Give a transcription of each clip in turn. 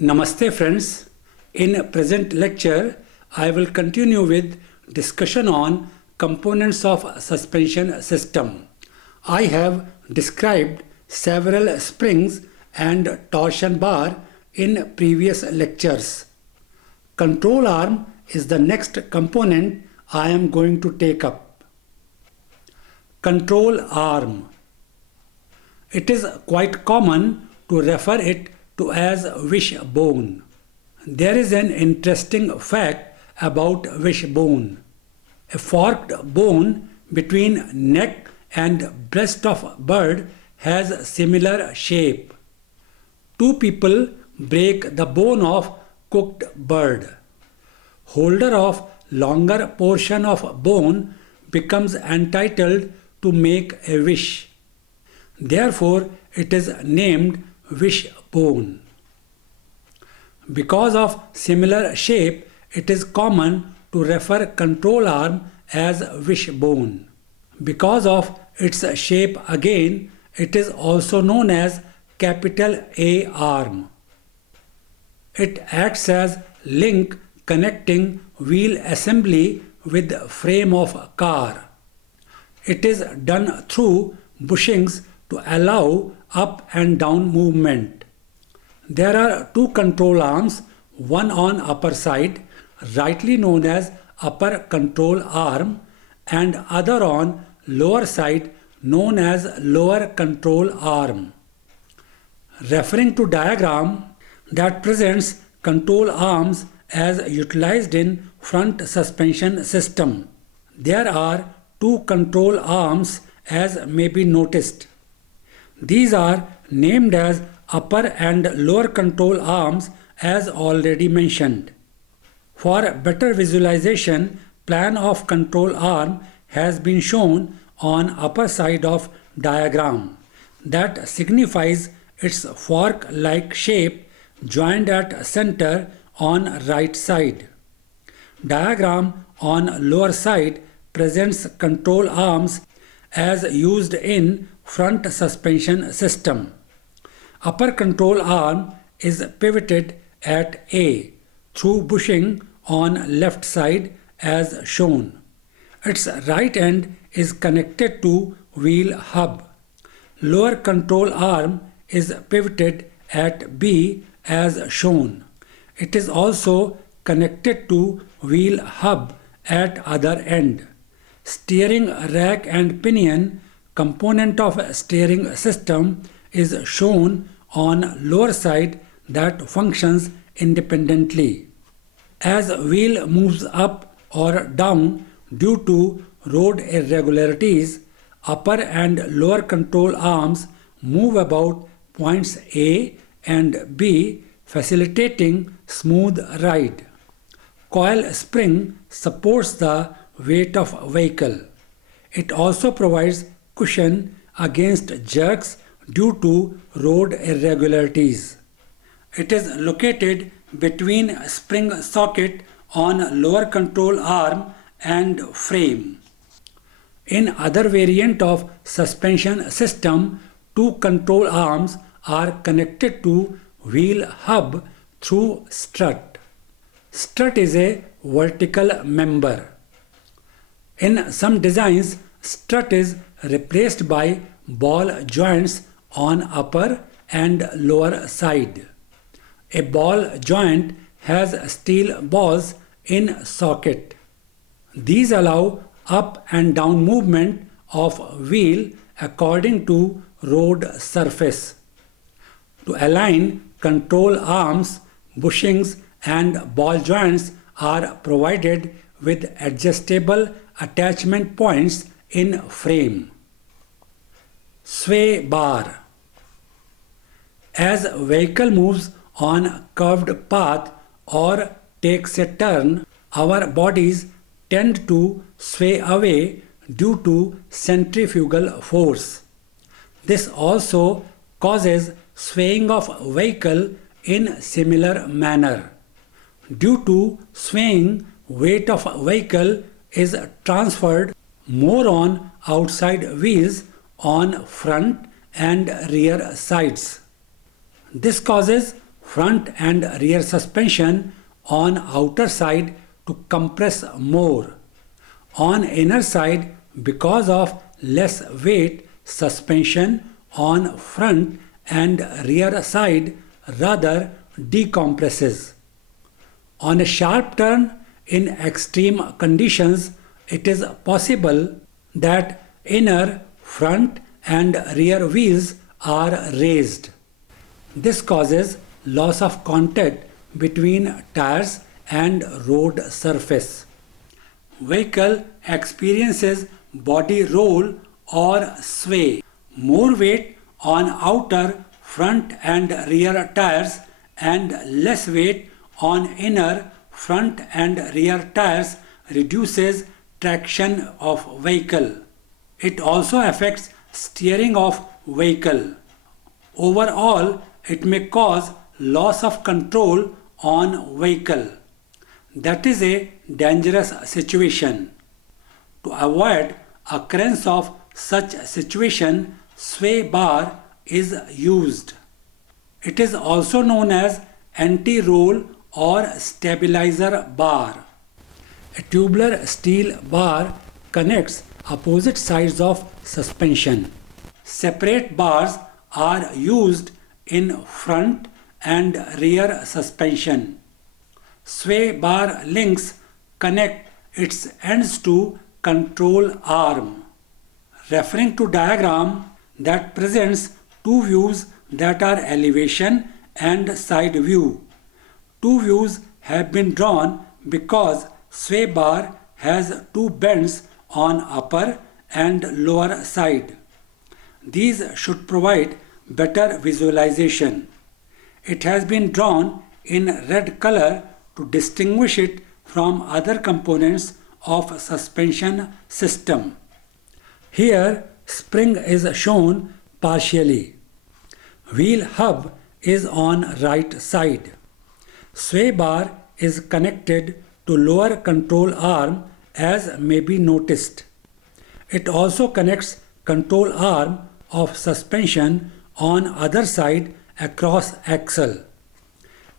Namaste friends. In present lecture, I will continue with discussion on components of suspension system. I have described several springs and torsion bar in previous lectures. Control arm is the next component I am going to take up. Control arm. It is quite common to refer it to as wishbone. There is an interesting fact about wishbone. A forked bone between neck and breast of bird has similar shape. Two people break the bone of cooked bird. Holder of longer portion of bone becomes entitled to make a wish. Therefore, it is named wishbone. Because of similar shape, it is common to refer control arm as wishbone. Because of its shape again, it is also known as capital A arm. It acts as link connecting wheel assembly with frame of car. It is done through bushings to allow up and down movement. There are two control arms, one on upper side, rightly known as upper control arm, and other on lower side, known as lower control arm. Referring to diagram that presents control arms as utilized in front suspension system, there are two control arms as may be noticed. These are named as upper and lower control arms as already mentioned. For better visualization, plan of control arm has been shown on upper side of diagram. That signifies its fork-like shape joined at center on right side. Diagram on lower side presents control arms as used in front suspension system. Upper control arm is pivoted at A through bushing on left side as shown. Its right end is connected to wheel hub. Lower control arm is pivoted at B as shown. It is also connected to wheel hub at other end. Steering rack and pinion component of steering system is shown on lower side that functions independently. As wheel moves up or down due to road irregularities, upper and lower control arms move about points A and B, facilitating smooth ride. Coil spring supports the weight of vehicle. It also provides cushion against jerks due to road irregularities. It is located between spring socket on lower control arm and frame. In other variant of suspension system, two control arms are connected to wheel hub through strut. Strut is a vertical member. In some designs, strut is replaced by ball joints on upper and lower side. A ball joint has steel balls in socket. These allow up and down movement of wheel according to road surface. To align control arms, bushings and ball joints are provided with adjustable attachment points in frame. Sway bar. As vehicle moves on curved path or takes a turn, our bodies tend to sway away due to centrifugal force. This also causes swaying of vehicle in similar manner. Due to swaying, weight of vehicle is transferred more on outside wheels on front and rear sides. This causes front and rear suspension on outer side to compress more. On inner side, because of less weight, suspension on front and rear side rather decompresses. On a sharp turn in extreme conditions, it is possible that inner, front and rear wheels are raised. This causes loss of contact between tires and road surface. Vehicle experiences body roll or sway. More weight on outer, front and rear tires and less weight on inner, front and rear tires reduces traction of vehicle. It also affects steering of vehicle. Overall, it may cause loss of control on vehicle. That is a dangerous situation. To avoid occurrence of such situation, sway bar is used. It is also known as anti-roll or stabilizer bar. A tubular steel bar connects opposite sides of suspension. Separate bars are used in front and rear suspension. Sway bar links connect its ends to control arm. Referring to diagram that presents two views that are elevation and side view. Two views have been drawn because sway bar has two bends on upper and lower side. These should provide better visualization. It has been drawn in red color to distinguish it from other components of suspension system. Here spring is shown partially. Wheel hub is on right side. Sway bar is connected to lower control arm as may be noticed. It also connects control arm of suspension on other side across axle.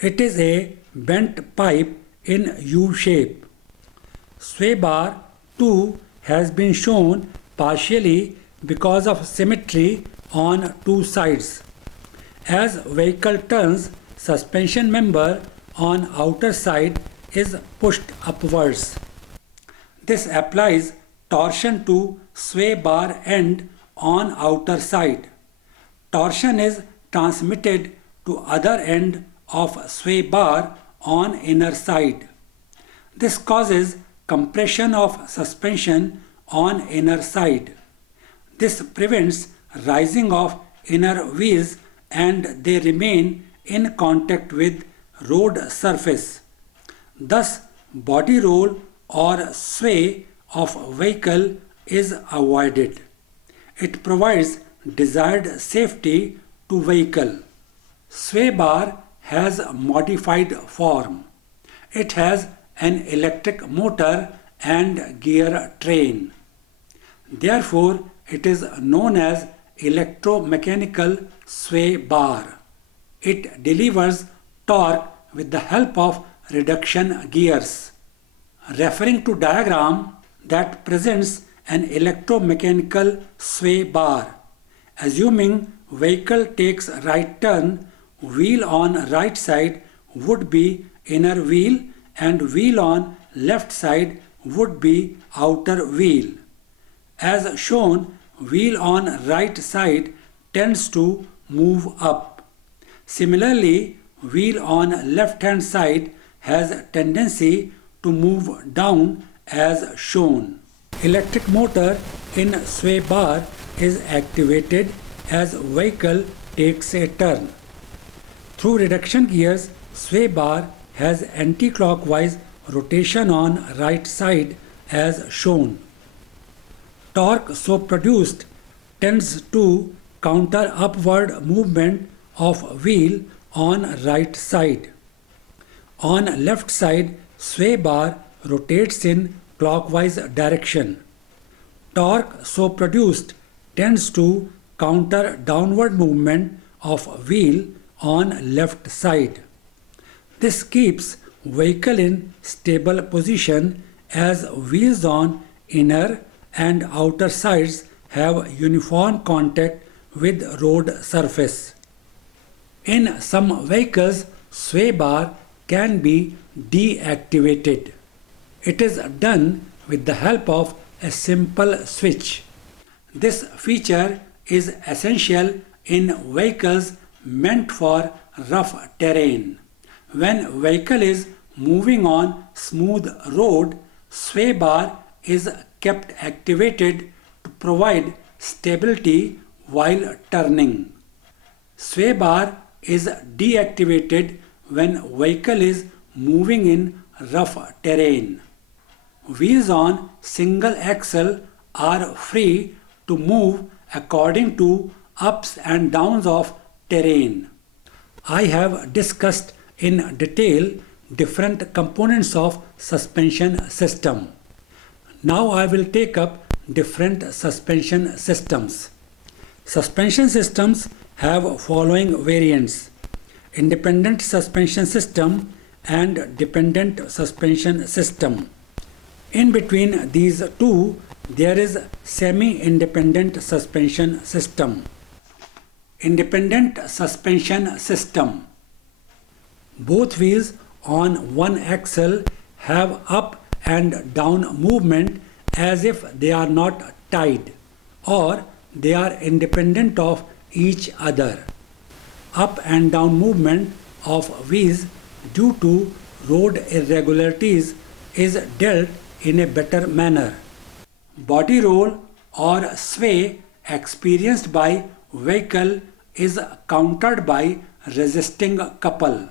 It is a bent pipe in U shape. Sway bar 2 has been shown partially because of symmetry on two sides. As vehicle turns, suspension member on outer side is pushed upwards. This applies torsion to sway bar end on outer side. Torsion is transmitted to other end of sway bar on inner side. This causes compression of suspension on inner side. This prevents rising of inner wheels and they remain in contact with road surface. Thus, body roll or sway of vehicle is avoided. It provides desired safety to vehicle. Sway bar has modified form. It has an electric motor and gear train. Therefore, it is known as electromechanical sway bar. It delivers torque with the help of reduction gears. Referring to diagram that presents an electromechanical sway bar. Assuming vehicle takes right turn, wheel on right side would be inner wheel and wheel on left side would be outer wheel. As shown, wheel on right side tends to move up. Similarly, wheel on left hand side has tendency to move down as shown. Electric motor in sway bar is activated as vehicle takes a turn. Through reduction gears, sway bar has anti-clockwise rotation on right side as shown. Torque so produced tends to counter upward movement of wheel on right side. On left side, sway bar rotates in clockwise direction. Torque so produced tends to counter downward movement of wheel on left side. This keeps vehicle in stable position as wheels on inner and outer sides have uniform contact with road surface. In some vehicles, sway bar can be deactivated. It is done with the help of a simple switch. This feature is essential in vehicles meant for rough terrain. When vehicle is moving on smooth road, sway bar is kept activated to provide stability while turning. Sway bar is deactivated when vehicle is moving in rough terrain. Wheels on single axle are free to move according to ups and downs of terrain. I have discussed in detail different components of suspension system. Now I will take up different suspension systems. Suspension systems have following variants: independent suspension system and dependent suspension system. In between these two, there is semi-independent suspension system. Independent suspension system. Both wheels on one axle have up and down movement as if they are not tied, or they are independent of each other. Up and down movement of wheels due to road irregularities is dealt in a better manner. Body roll or sway experienced by vehicle is countered by resisting couple.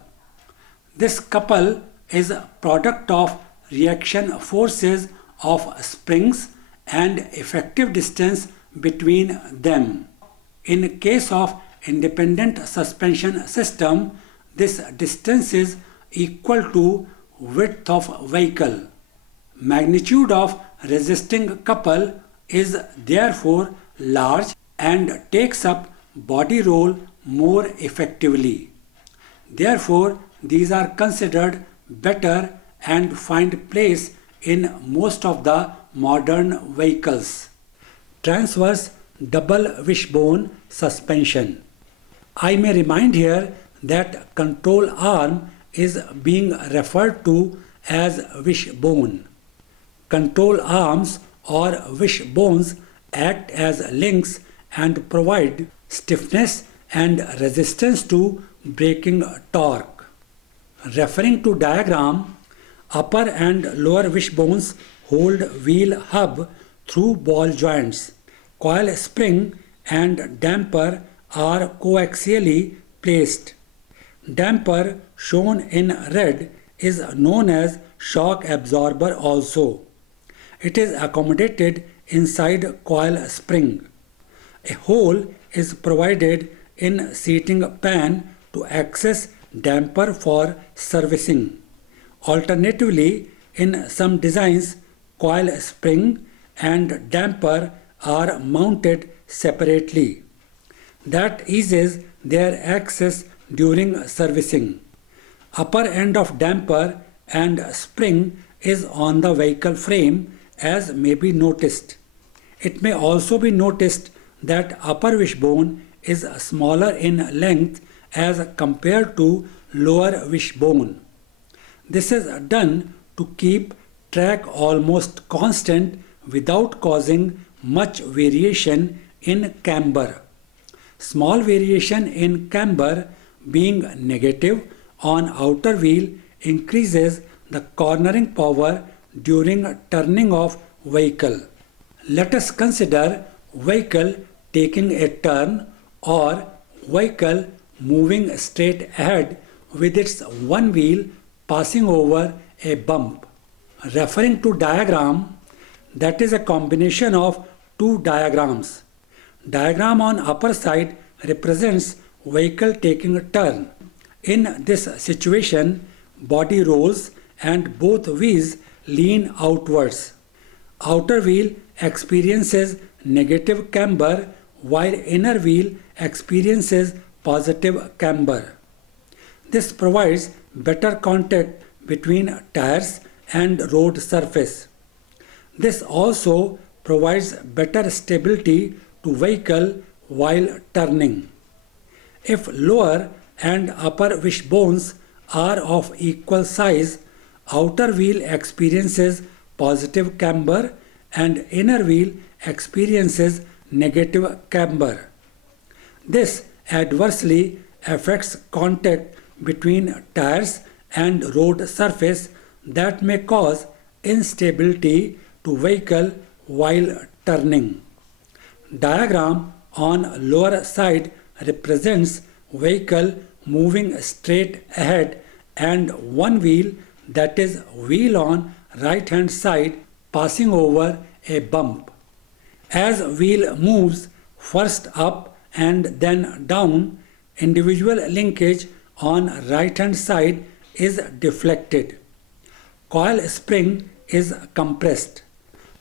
This couple is a product of reaction forces of springs and effective distance between them. In case of independent suspension system, this distance is equal to width of vehicle. Magnitude of resisting couple is therefore large and takes up body roll more effectively. Therefore, these are considered better and find place in most of the modern vehicles. Transverse double wishbone suspension. I may remind here that control arm is being referred to as wishbone. Control arms or wishbones act as links and provide stiffness and resistance to braking torque. Referring to diagram, upper and lower wishbones hold wheel hub through ball joints. Coil spring and damper are coaxially placed. Damper, shown in red, is known as shock absorber also. It is accommodated inside coil spring. A hole is provided in seating pan to access damper for servicing. Alternatively, in some designs, coil spring and damper are mounted separately. That eases their access during servicing. Upper end of damper and spring is on the vehicle frame, as may be noticed. It may also be noticed that upper wishbone is smaller in length as compared to lower wishbone. This is done to keep track almost constant without causing much variation in camber. Small variation in camber, being negative on outer wheel, increases the cornering power during turning of vehicle. Let us consider vehicle taking a turn or vehicle moving straight ahead with its one wheel passing over a bump. Referring to diagram, that is a combination of two diagrams. Diagram on upper side represents vehicle taking a turn. In this situation, body rolls and both wheels lean outwards. Outer wheel experiences negative camber while inner wheel experiences positive camber. This provides better contact between tires and road surface. This also provides better stability to vehicle while turning. If lower and upper wishbones are of equal size, outer wheel experiences positive camber and inner wheel experiences negative camber. This adversely affects contact between tires and road surface that may cause instability to vehicle while turning. Diagram on lower side represents vehicle moving straight ahead and one wheel, that is wheel on right hand side, passing over a bump. As wheel moves first up and then down, individual linkage on right hand side is deflected. Coil spring is compressed.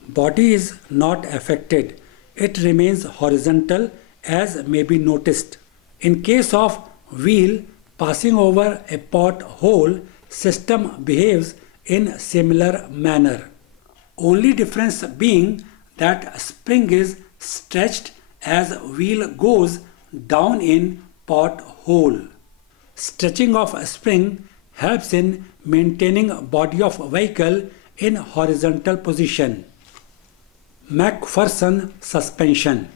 Body is not affected. It remains horizontal as may be noticed. In case of wheel passing over a pothole, system behaves in similar manner. Only difference being that spring is stretched as wheel goes down in pothole. Stretching of spring helps in maintaining body of vehicle in horizontal position. McPherson suspension.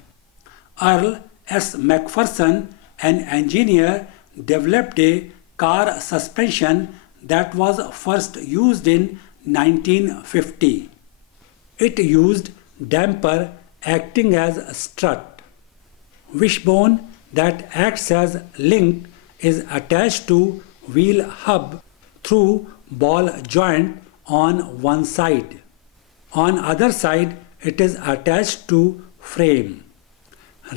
Earl S. McPherson, an engineer, developed a car suspension that was first used in 1950. It used damper acting as a strut. Wishbone that acts as link is attached to wheel hub through ball joint on one side. On other side, it is attached to frame.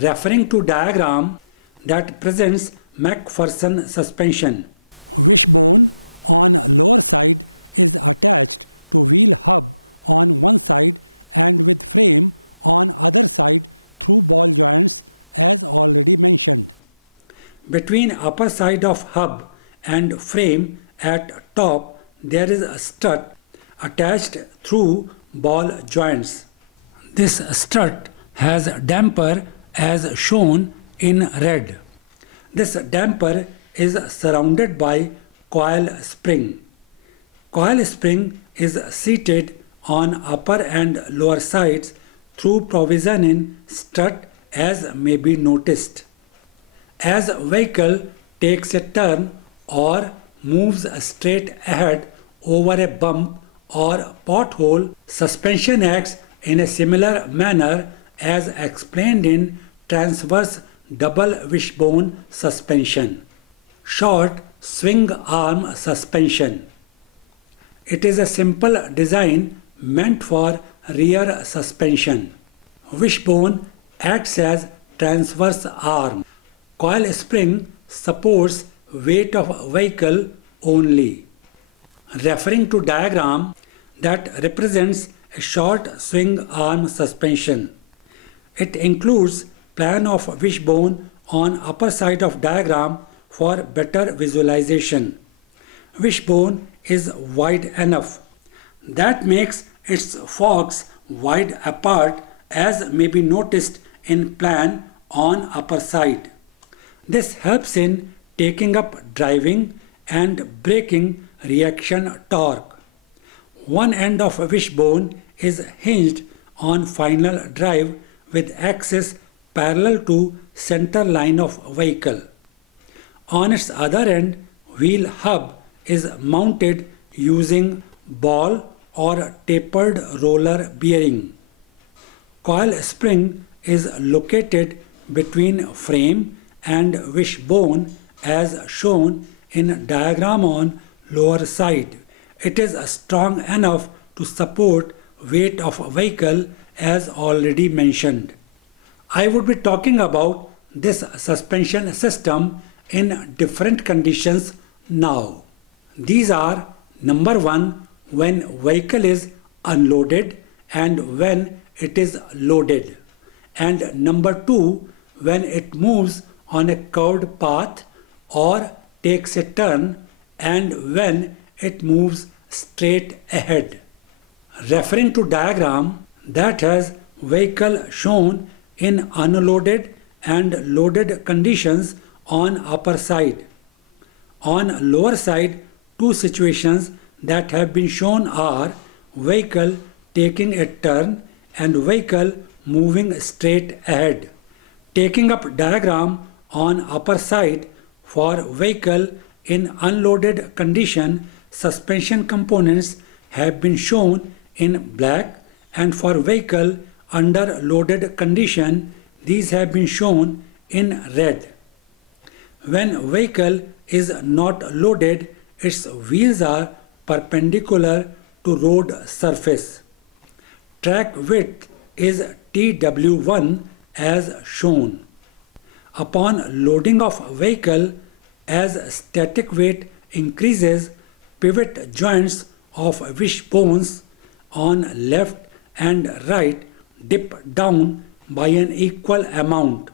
Referring to diagram that presents McPherson suspension. Between upper side of hub and frame at top there is a strut attached through ball joints. This strut has damper as shown in red. This damper is surrounded by coil spring. Coil spring is seated on upper and lower sides through provision in strut as may be noticed. As a vehicle takes a turn or moves straight ahead over a bump or pothole, suspension acts in a similar manner as explained in transverse double wishbone suspension. Short swing arm suspension. It is a simple design meant for rear suspension. Wishbone acts as transverse arm. Coil spring supports weight of vehicle only. Referring to diagram that represents a short swing arm suspension. It includes plan of wishbone on upper side of diagram for better visualization. Wishbone is wide enough. That makes its forks wide apart as may be noticed in plan on upper side. This helps in taking up driving and braking reaction torque. One end of a wishbone is hinged on final drive with axis parallel to center line of vehicle. On its other end, wheel hub is mounted using ball or tapered roller bearing. Coil spring is located between frame and wishbone as shown in diagram on lower side. It is strong enough to support weight of vehicle as already mentioned. I would be talking about this suspension system in different conditions now. These are number 1 when vehicle is unloaded and when it is loaded, and number 2 when it moves on a curved path or takes a turn and when it moves straight ahead. Referring to diagram that has vehicle shown in unloaded and loaded conditions on upper side. On lower side, two situations that have been shown are vehicle taking a turn and vehicle moving straight ahead. Taking up diagram on upper side for vehicle in unloaded condition, suspension components have been shown in black, and for vehicle under loaded condition these have been shown in red. When vehicle is not loaded, its wheels are perpendicular to road surface. Track width is TW1 as shown. Upon loading of vehicle, as static weight increases, pivot joints of wishbones on left and right dip down by an equal amount.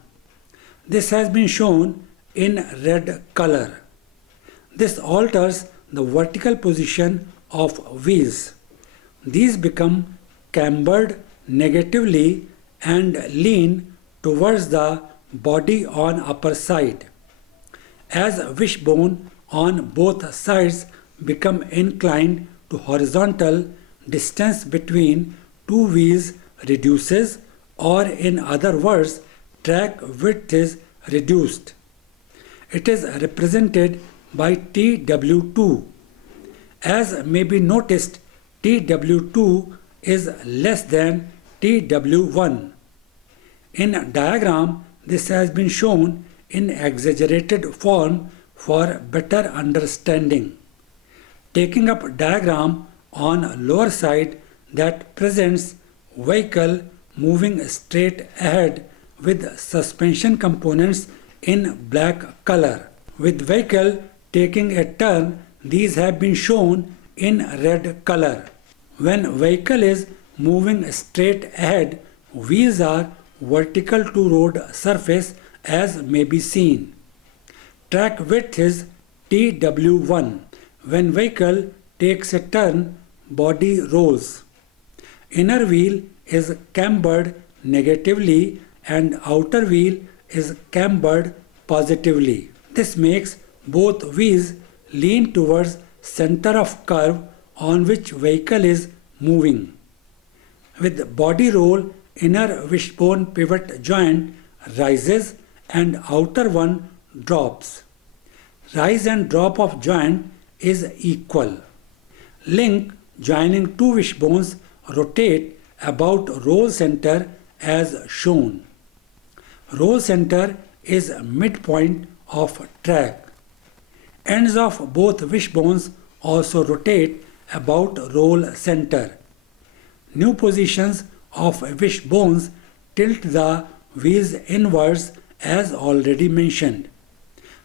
This has been shown in red color. This alters the vertical position of wheels. These become cambered negatively and lean towards the body on upper side. As wishbone on both sides become inclined to horizontal, distance between two wheels reduces, or in other words, track width is reduced. It is represented by TW2. As may be noticed, TW2 is less than TW1. In diagram, this has been shown in exaggerated form for better understanding. Taking up diagram on lower side that presents vehicle moving straight ahead with suspension components in black color. With vehicle taking a turn, these have been shown in red color. When vehicle is moving straight ahead, wheels are vertical to road surface as may be seen. Track width is TW1. When vehicle takes a turn, body rolls. Inner wheel is cambered negatively and outer wheel is cambered positively. This makes both wheels lean towards center of curve on which vehicle is moving. With body roll, inner wishbone pivot joint rises and outer one drops. Rise and drop of joint is equal. Link joining two wishbones rotate about roll center as shown. Roll center is midpoint of track. Ends of both wishbones also rotate about roll center. New positions of wishbones tilt the wheels inwards as already mentioned.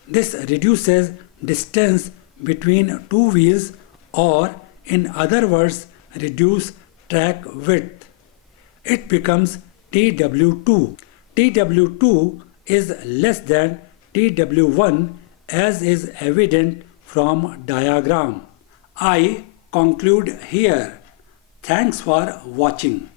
This reduces distance between two wheels, or in other words, reduce track width. It becomes TW2. TW2 is less than TW1 as is evident from diagram. I conclude here. Thanks for watching.